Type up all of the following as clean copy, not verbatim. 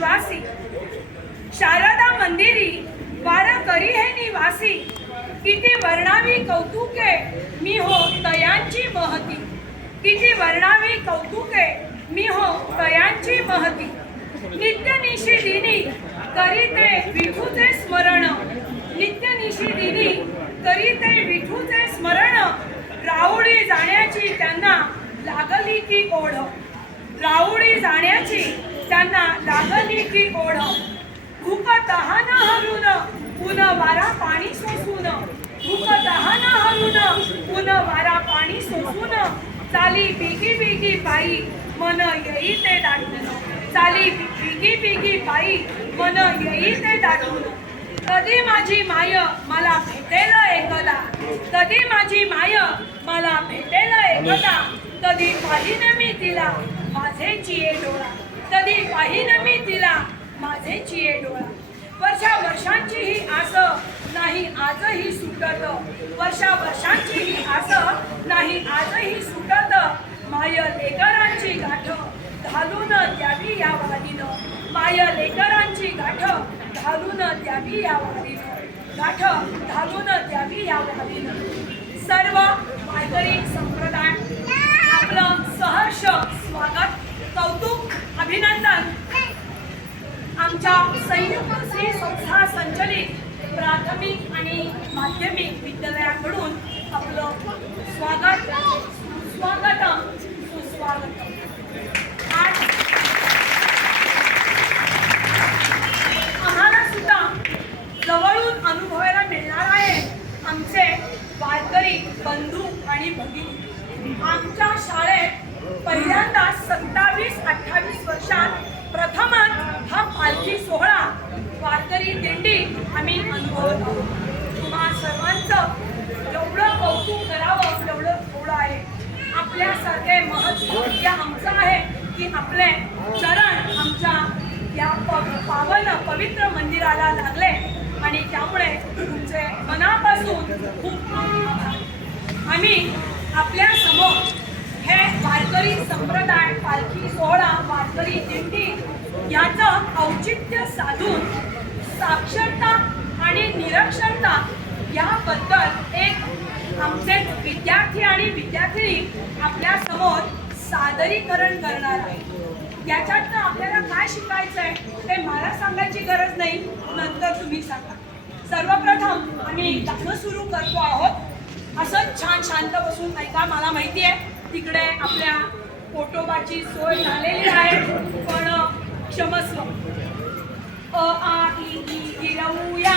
निवासी, शारदा मंदिरी वार करी हे निवासी, किती वर्णावी कौतुके मी हो तयांची महती, किती वर्णावी कौतुके मी हो तयांची महती, नित्य निशिदिनी करीते विठूचे स्मरण, नित्य निशिदिनी करीते विठूचे स्मरण, राहुडी जाण्याची त्यांना लागली की ओढ, राहुडी जाण्याची त्यांना लागली की ओढ, भूक तहान हरून ऊन वारा पाणी सोसून, भूक तहान हरून ऊन वारा पाणी सोसून, चाली बिगी बिगी पायी मन येई ते दाटून, चाली बिगी बिगी पायी मन येई ते दाटून, कधी माझी माय मला भेटेल एकदा, कधी माझी माय मला भेटेल एकदा, कधी पाहिन मी तिला माझे चिये डोळा, कधी पाहिन मी तिला माझे चिये डोळा, वर्षा वर्षांची ही आस नाही आजही सुटत, वर्षा वर्षांची ही आस नाही आजही सुटत, माय लेकरांची गाठ घालून द्यावी या वारीनं, माय लेकरांची गाठ घालून द्यावी या वारीनं, गाठ घालून द्यावी या वारीनं. सर्व वारकरी संप्रदाय आपलं सहर्ष स्वागत, कौतुक, अभिनंदन. आमच्या संयुक्त श्री संस्था संचलित प्राथमिक आणि माध्यमिक विद्यालयाकडून आपलं स्वागत, स्वागतम, सुस्वागतम. आम्हाला सुद्धा जवळून अनुभवायला मिळणार आहे आमचे वारकरी बंधू आणि भगिनी. आमच्या शाळेत पहिल्यांदा 27-28 वर्षात प्रथमच हा पालखी सोहळा, वारकरी दिंडी आम्ही अनुभवत आहोत. तुम्हा सर्वांचं एवढं कौतुक करावं एवढं थोडं आहे. आपल्यासारखे महत्त्व या आमचं आहे की आपले चरण आमच्या या पावन पवित्र मंदिराला लागले आणि त्यामुळे तुमचे मनापासून खूप आभार. आम्ही आपल्या समोर हे वारकरी संप्रदाय, पालखी सोहळा, वारकरी दिंडी याचं औचित्य साधून साक्षरता आणि निरक्षरता याबद्दल एक आमचे विद्यार्थी आणि विद्यार्थिनी आपल्या समोर सादरीकरण करणार आहे. याच्यातनं आपल्याला काय शिकायचं आहे ते मला सांगायची गरज नाही, नंतर तुम्ही सांगा. सर्वप्रथम आम्ही गाणं सुरू करतो आहोत. असंच छान शांत बसून ऐका. मला माहिती आहे तिकडे आपल्या पोटोबाची सोय झालेली आहे, पण क्षमस्व. अ आ इ ई गिरवूया,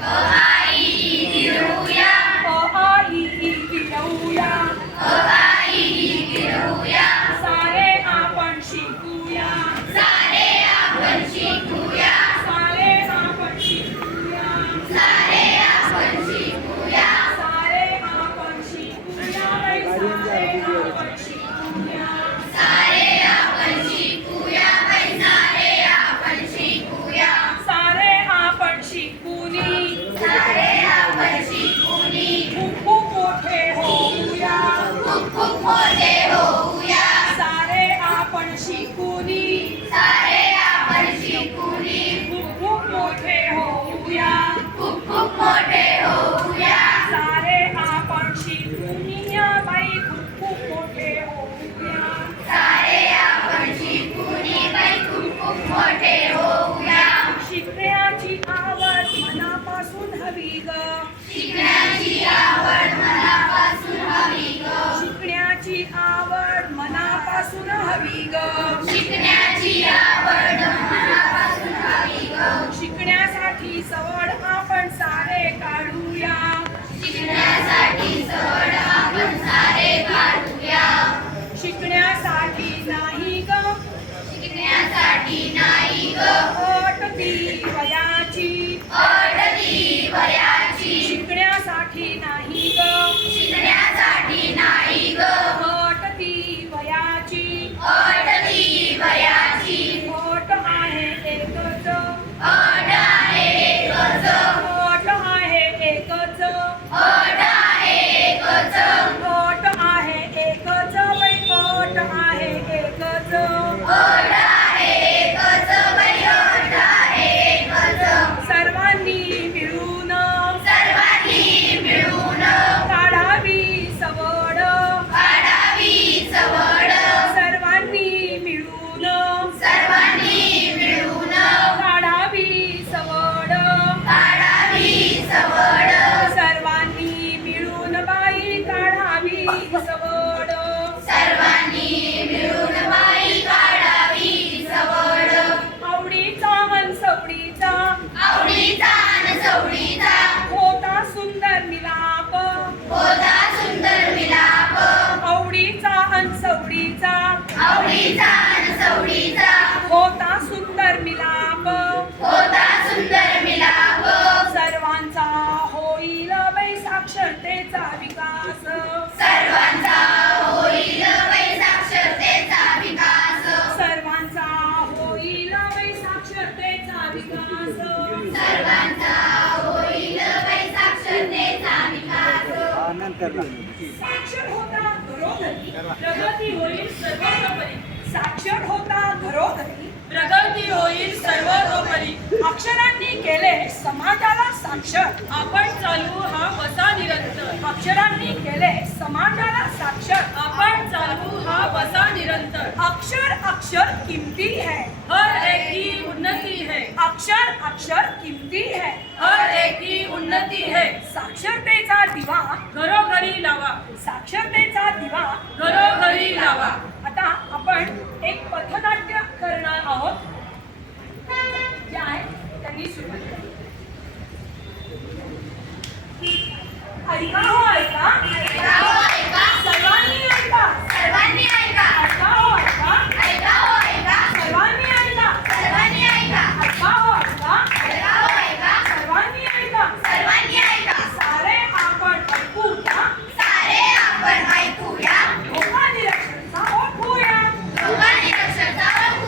अ आ इ ई गिरवूया, अ आ इ ई गिरवूया, अ आ इ ई गिरवूया, सारे आपण शिकूया, सारे आपण शिकूया, सारे आपण शिकूया, सारे आपण शिकूया, सारे आपण शिकूया, सारे आपण शिकूया, सारे आपण शिकूया, सारे आपण शिकूया, सारे आपण शिकूनी, सारे आपण शिकूनी, खूप खूप मोठे होऊया, खूप खूप मोठे होऊया, सारे आपण शिकूनी, सारे आपण शिकूनी, खूप खूप मोठे होऊया, खूप खूप मोठे होऊया, सारे आपण शिकूनी या बाई खूप खूप मोठे होऊया, सारे आपण शिकूनी बाई खूप खूप मोठे होऊया. शिकण्याची आवड मनापासून हवी ग, शिकण्याची आवड मनापासून हवी ग, शिकण्याची आवड मनापासून हवी ग, शिकण्याची आवड मनापासून हवी ग, शिकण्यासाठी सवड आपण सारे काढूया, शिकण्यासाठी सवड आपण सारे काढूया, शिकण्यासाठी नाही ग, शिकण्यासाठी नाही ग, अट ती वयाची, अट ती वयाची, शिकण्यासाठी नाही ग, शिकण्यासाठी नाही ग, अट ती वयाची, अट ती वयाची, अट आहे एकच, अट आहे एकच, अट आहे एकच, अट आहे एकच, अट आहे एकच बाई, अट आहे एकच, अट आहे एकच, साक्षर होता घरोघरी प्रगती होईल सर्वतोपरी. साक्षर होता घरोघरी प्रगती होईल सर्वतोपरी. अक्षरांनी केले समाजाला साक्षर. आपण चालू हा वसा निरंतर. अक्षरांनी केले समाजाला साक्षर. आपण चालू हा वसा निरंतर. अक्षर अक्षर कीमती है. हर एक की उन्नती है. अक्षर अक्षर कीमती है. हर एक की उन्नती है. साक्षरतेचा दिवा घरोघरी लावा. साक्षरतेचा दिवा घरोघरी लावा. आता आपण एक पथनाट्य करणार आहोत. जे आहे त्यांनी सुरुवात केली. ऐका हो ऐका. ऐका हो ऐका. सर्वांनी ऐका. सर्वांनी ऐका. ऐका हो ऐका. ऐका हो ऐका. सर्वांनी ऐका. सर्वांनी ऐका. ऐका हो ऐका. ऐका हो ऐका. सर्वांनी ऐका. सर्वांनी ऐका. सारे आपण ऐकूया. सारे आपण ऐकूया. धोका निरक्षरता ओळखूया. धोका निरक्षरता ओळखूया.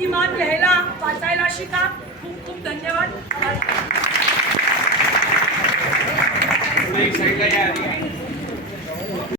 किमान लिहायला वाचायला शिका. खूप खूप धन्यवाद. एक साईडला या आधी.